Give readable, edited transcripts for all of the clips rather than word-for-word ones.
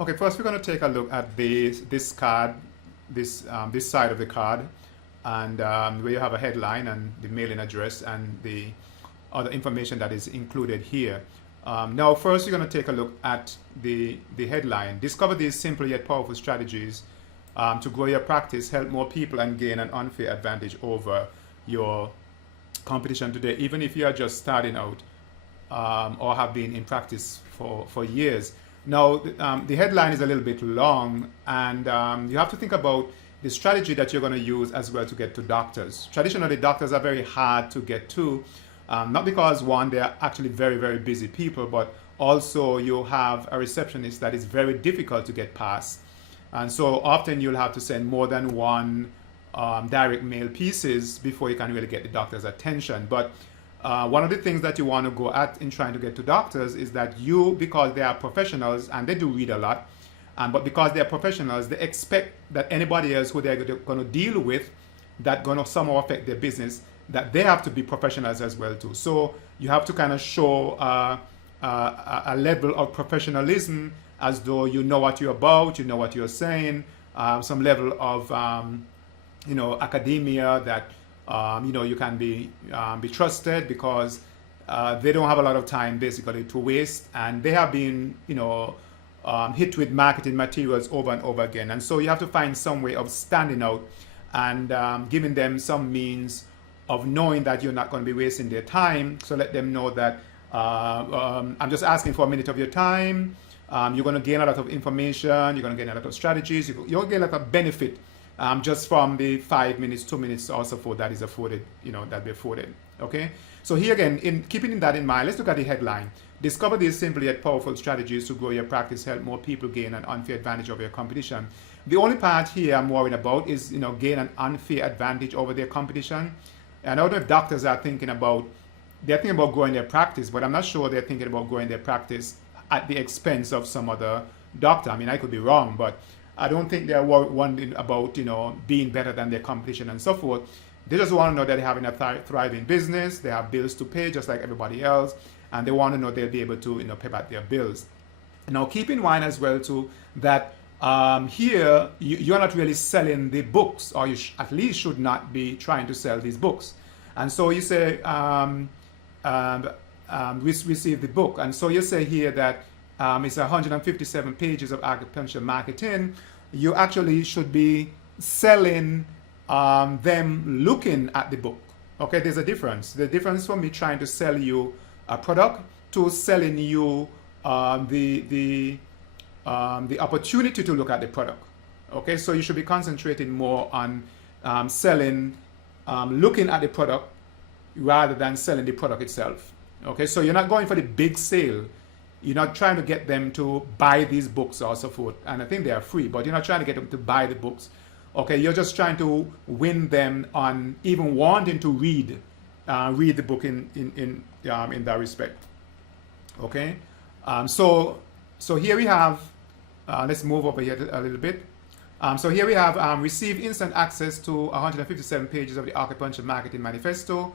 Okay, first we're going to take a look at this card, this side of the card, and where you have a headline and the mailing address and the other information that is included here. Now, first we're going to take a look at the headline. Discover these simple yet powerful strategies to grow your practice, help more people, and gain an unfair advantage over your competition today, even if you are just starting out or have been in practice for years. Now, the headline is a little bit long, and you have to think about the strategy that you're going to use as well to get to doctors. Traditionally, doctors are very hard to get to, not because, one, they're actually very, very busy people, but also you have a receptionist that is very difficult to get past. And so often you'll have to send more than one direct mail pieces before you can really get the doctor's attention. But one of the things that you want to go at in trying to get to doctors is that you, because they are professionals and they do read a lot, but because they are professionals, they expect that anybody else who they're going to deal with that going to somehow affect their business, that they have to be professionals as well too. So you have to kind of show a level of professionalism as though you know what you're about, you know what you're saying, some level of academia that you can be trusted, because they don't have a lot of time basically to waste, and they have been hit with marketing materials over and over again. And so you have to find some way of standing out and giving them some means of knowing that you're not going to be wasting their time. So let them know that I'm just asking for a minute of your time. You're going to gain a lot of information. You're going to gain a lot of strategies. You're going to gain a lot of benefit just from the 5 minutes, 2 minutes or so forth that is afforded, that we're afforded. Okay. So here again, in keeping that in mind, let's look at the headline. Discover these simple yet powerful strategies to grow your practice, help more people gain an unfair advantage over your competition. The only part here I'm worried about is, gain an unfair advantage over their competition. And I don't know if doctors are thinking about growing their practice, but I'm not sure they're thinking about growing their practice at the expense of some other doctor. I mean, I could be wrong, but I don't think they're wondering about, being better than their competition and so forth. They just want to know that they're having a thriving business. They have bills to pay just like everybody else, and they want to know they'll be able to, pay back their bills. Now, keep in mind as well too that here you're not really selling the books, or you at least should not be trying to sell these books. And so you say, receive the book, and so you say here that it's 157 pages of acupuncture marketing. You actually should be selling them looking at the book. Okay, there's a difference. The difference from me trying to sell you a product to selling you the opportunity to look at the product. Okay, so you should be concentrating more on selling, looking at the product rather than selling the product itself. Okay, so you're not going for the big sale. You're not trying to get them to buy these books or so forth. And I think they are free, but you're not trying to get them to buy the books. Okay, you're just trying to win them on even wanting to read the book in that respect. Okay, so here we have. Let's move over here a little bit. So here we have receive instant access to 157 pages of the Acupuncture Marketing Manifesto,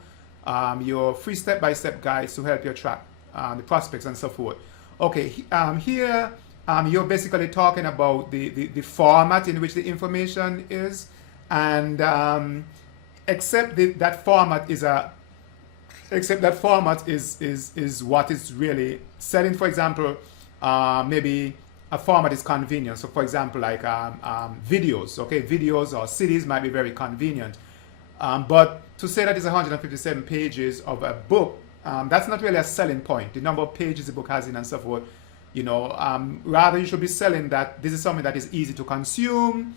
your free step-by-step guides to help you track the prospects and so forth. Okay, here you're basically talking about the format in which the information is, and except that format is what is really selling. For example, maybe a format is convenient. So for example, like videos, okay, videos or CDs might be very convenient. But to say that it's 157 pages of a book, that's not really a selling point. The number of pages the book has in and so forth, rather you should be selling that this is something that is easy to consume,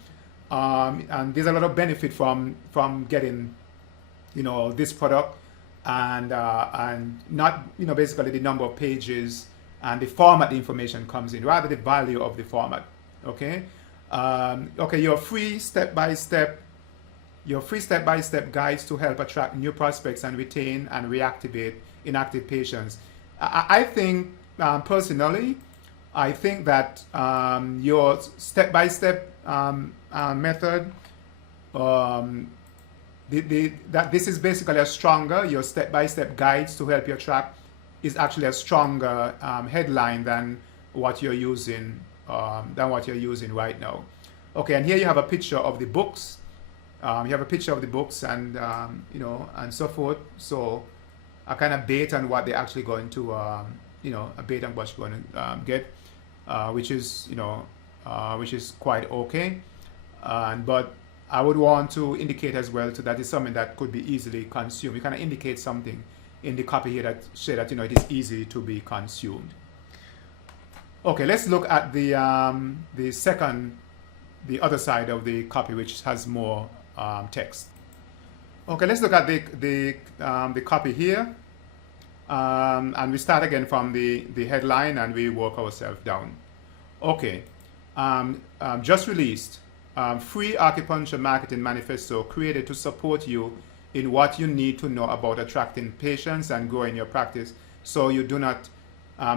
and there's a lot of benefit from getting, this product, and not, basically the number of pages and the format the information comes in, rather the value of the format. Okay, your free step-by-step guides to help attract new prospects and retain and reactivate inactive patients. I think personally, I think that your step-by-step method, that this is basically a stronger, your step-by-step guides to help you attract is actually a stronger headline than what you're using than what you're using right now. Okay, and here you have a picture of the books. You have a picture of the books and and so forth. So a kind of bait on what they're actually going to a bait on what you're going to get, which is which is quite okay. But I would want to indicate as well that it's something that could be easily consumed. You kind of indicate something in the copy here that say that it is easy to be consumed. Okay, let's look at the other side of the copy, which has more text. Okay, let's look at the copy here, and we start again from the headline and we work ourselves down. Okay, just released. Free Acupuncture Marketing Manifesto created to support you in what you need to know about attracting patients and growing your practice, so you do not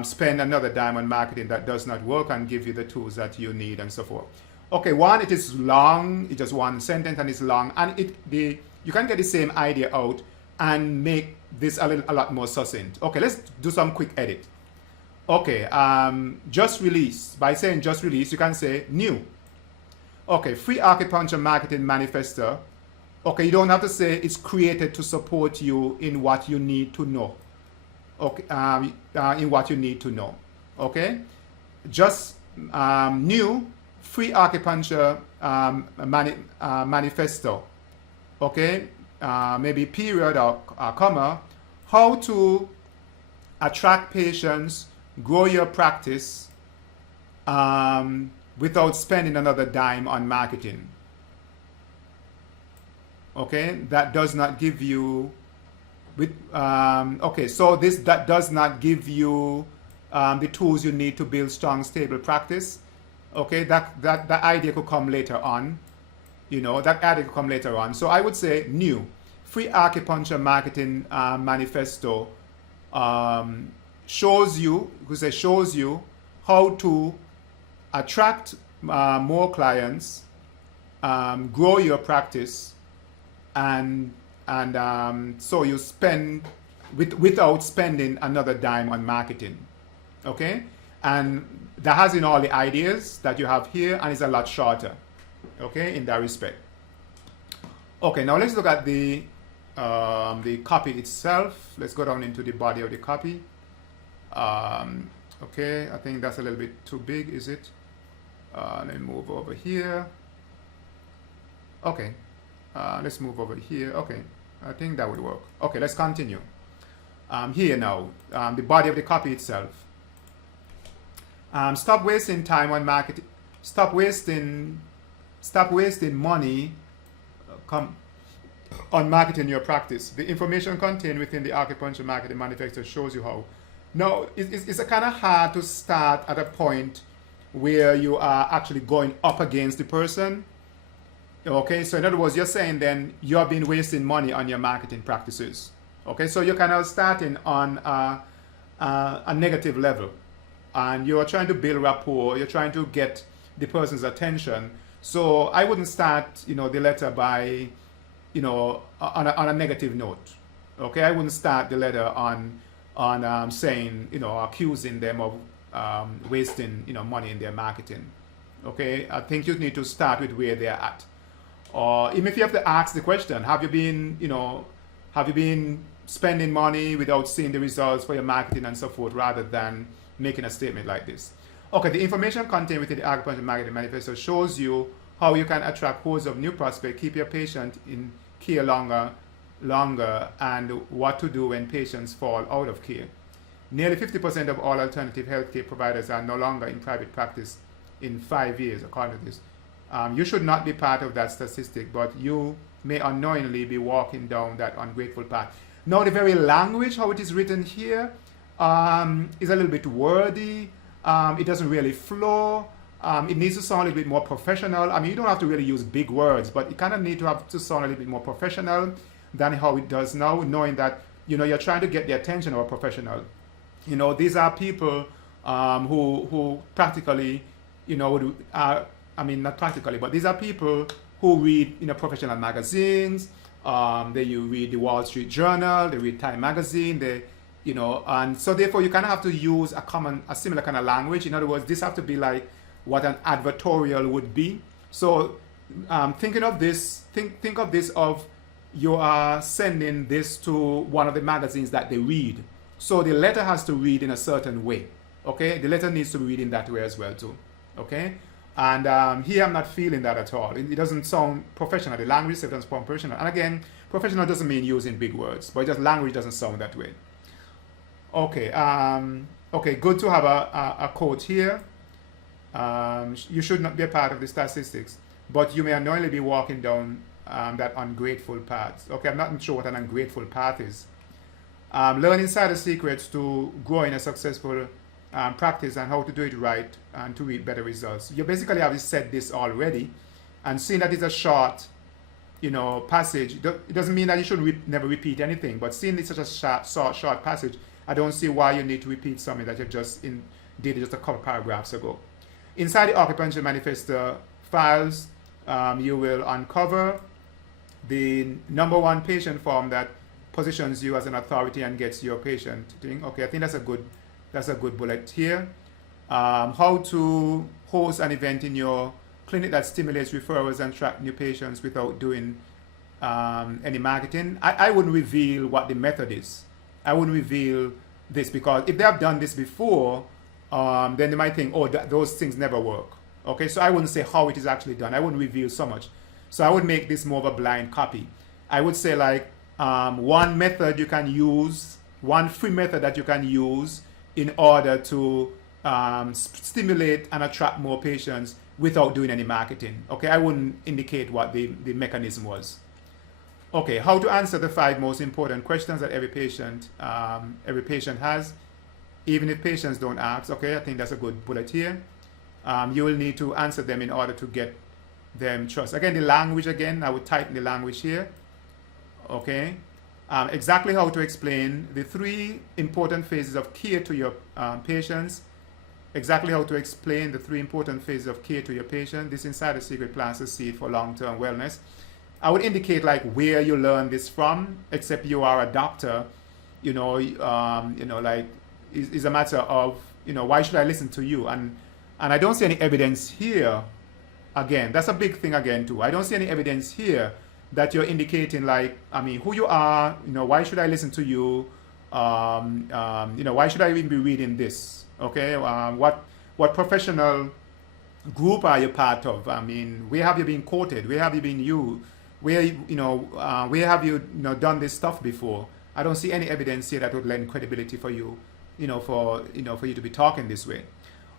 spend another dime on marketing that does not work, and give you the tools that you need and so forth. Okay, one, it is long, it's just one sentence and it's long, and you can get the same idea out and make this a lot more succinct. Okay, let's do some quick edit. Okay, just released. By saying just released, you can say new. Okay, Free Acupuncture Marketing Manifesto. Okay, you don't have to say it's created to support you in what you need to know. Okay, in what you need to know. Okay, just new Free Acupuncture Manifesto. Okay, maybe period or comma. How to attract patients, grow your practice, without spending another dime on marketing. Okay, that does not give you okay, so that does not give you the tools you need to build strong, stable practice. Okay, that idea could come later on. That idea could come later on. So I would say new Free Acupuncture Marketing Manifesto shows you how to attract more clients, grow your practice, and so you spend without spending another dime on marketing. Okay, and that has in all the ideas that you have here, and it's a lot shorter. Okay, in that respect. Okay, now let's look at the copy itself. Let's go down into the body of the copy. Okay, I think that's a little bit too big, is it? Let me move over here. Okay, let's move over here. Okay, I think that would work. Okay, let's continue. Here now, the body of the copy itself. Stop wasting time on marketing. Stop wasting money on marketing your practice. The information contained within the Acupuncture Marketing Manifesto shows you how. Now, it's a kind of hard to start at a point where you are actually going up against the person. Okay, so in other words, you're saying then you have been wasting money on your marketing practices. Okay, so you're kind of starting on a negative level, and you're trying to build rapport, you're trying to get the person's attention. So I wouldn't start, the letter by, on a negative note. Okay, I wouldn't start the letter on saying, accusing them of wasting, money in their marketing. Okay, I think you need to start with where they're at. Or even if you have to ask the question, have you been spending money without seeing the results for your marketing and so forth, rather than making a statement like this. Okay, the information contained within the Acupuncture Marketing Manifesto shows you how you can attract hordes of new prospects, keep your patient in care longer, and what to do when patients fall out of care. Nearly 50% of all alternative healthcare providers are no longer in private practice in 5 years, according to this. You should not be part of that statistic, but you may unknowingly be walking down that ungrateful path. Now, the very language, how it is written here, is a little bit wordy. It doesn't really flow. It needs to sound a little bit more professional. I mean, you don't have to really use big words, but it kind of need to have to sound a little bit more professional than how it does now, knowing that, you're trying to get the attention of a professional. These are people who practically, not practically, but these are people who read, professional magazines. They read the Wall Street Journal, they read Time Magazine, and so therefore you kind of have to use a similar kind of language. In other words, this have to be like what an advertorial would be. So thinking of this, think of this of you are sending this to one of the magazines that they read. So the letter has to read in a certain way. Okay, the letter needs to be read in that way as well too. Okay, and here I'm not feeling that at all. It doesn't sound professional. The language doesn't sound professional. And again, professional doesn't mean using big words, but just language doesn't sound that way. Okay, okay, good to have a quote here. You should not be a part of the statistics, but you may unknowingly be walking down that ungrateful path. Okay, I'm not sure what an ungrateful path is. Learn insider secrets to grow in a successful practice and how to do it right and to reap better results. You basically have said this already, and seeing that it's a short, passage, it doesn't mean that you should never repeat anything. But seeing it's such a short passage, I don't see why you need to repeat something that you did just a couple paragraphs ago. Inside the Acupuncture Manifesto files, you will uncover the #1 patient form that positions you as an authority and gets your patient thing. Okay, I think that's a good bullet here. How to host an event in your clinic that stimulates referrals and attract new patients without doing any marketing. I wouldn't reveal what the method is. I wouldn't reveal this, because if they have done this before, then they might think, oh, those things never work. Okay, so I wouldn't say how it is actually done. I wouldn't reveal so much. So I would make this more of a blind copy. I would say like one method you can use, one free method that you can use in order to stimulate and attract more patients without doing any marketing. Okay, I wouldn't indicate what the mechanism was. Okay, how to answer the 5 most important questions that every patient has, even if patients don't ask. Okay, I think that's a good bullet here. You will need to answer them in order to get them trust. Again, the language, I would tighten the language here. Okay, exactly how to explain the 3 important phases of care to your patients. Exactly how to explain the 3 important phases of care to your patient. This Insider Secret plans to seed for long-term wellness. I would indicate like where you learn this from, except you are a doctor, like it's a matter of, why should I listen to you? And I don't see any evidence here. Again, that's a big thing again too. I don't see any evidence here that you're indicating like, who you are, why should I listen to you? Why should I even be reading this? Okay, what professional group are you part of? Where have you been quoted? Where have you been used? Where where have you done this stuff before? I don't see any evidence here that would lend credibility for you, for you to be talking this way.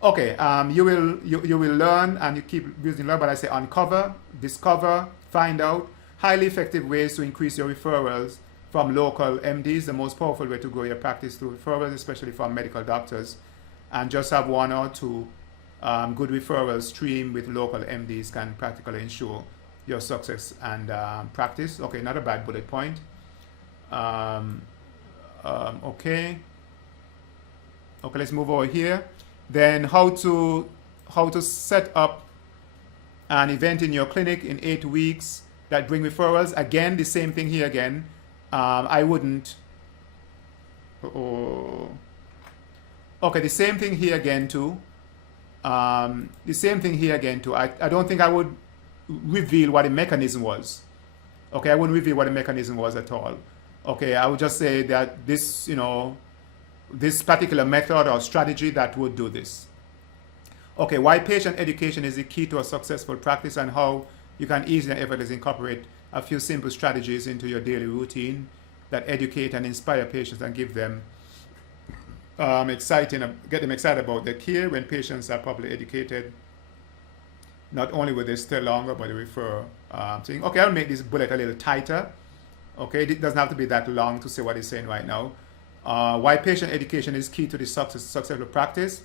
Okay, you will learn, and you keep using learn, but I say uncover, discover, find out highly effective ways to increase your referrals from local MDs. The most powerful way to grow your practice through referrals, especially from medical doctors, and just have 1 or 2 good referrals stream with local MDs can practically ensure your success and practice. Okay, not a bad bullet point. Okay, let's move over here. Then how to set up an event in your clinic in 8 weeks that bring referrals. Again, the same thing here again. I wouldn't. Okay, the same thing here again too. I don't think I would reveal what the mechanism was. Okay, I wouldn't reveal what the mechanism was at all. Okay, I would just say that this, this particular method or strategy that would do this. Okay, why patient education is the key to a successful practice, and how you can easily and effortlessly incorporate a few simple strategies into your daily routine that educate and inspire patients and give them get them excited about their care. When patients are properly educated, not only will they stay longer, but they refer thing. Okay, I'll make this bullet a little tighter. Okay, it doesn't have to be that long to say what it's saying right now. Why patient education is key to the successful practice,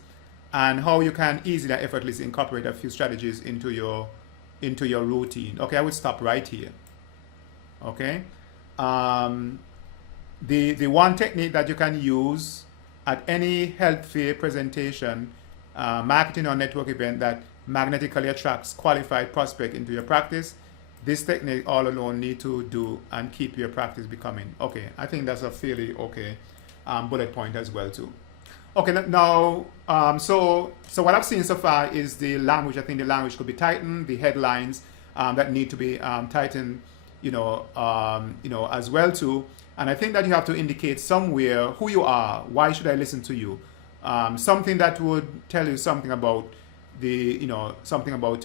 and how you can easily and effortlessly incorporate a few strategies into your routine. Okay, I would stop right here. Okay, the one technique that you can use at any health fair presentation, marketing or network event that magnetically attracts qualified prospect into your practice. This technique all alone need to do and keep your practice becoming. Okay, I think that's a fairly okay bullet point as well too. Okay, now, so what I've seen so far is the language. I think the language could be tightened. The headlines that need to be tightened, as well too. And I think that you have to indicate somewhere who you are. Why should I listen to you? Something that would tell you something about something about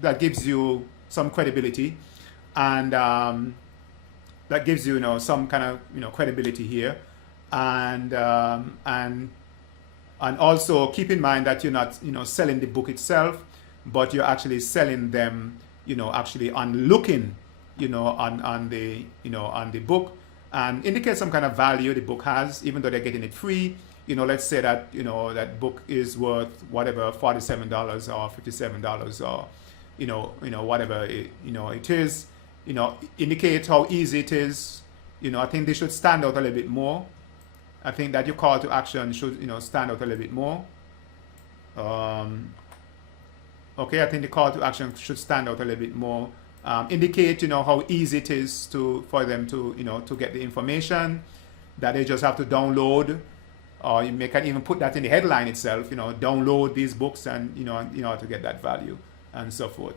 that gives you some credibility, and that gives you, some kind of credibility here, and also keep in mind that you're not selling the book itself, but you're actually selling them actually on looking on the on the book, and indicate some kind of value the book has, even though they're getting it free. Let's say that that book is worth whatever, $47 or $57, or whatever it is. Indicate how easy it is. I think they should stand out a little bit more. I think that your call to action should stand out a little bit more. Okay, I think the call to action should stand out a little bit more. Indicate how easy it is for them to to get the information, that they just have to download, or you can even put that in the headline itself. Download these books, and to get that value, and so forth.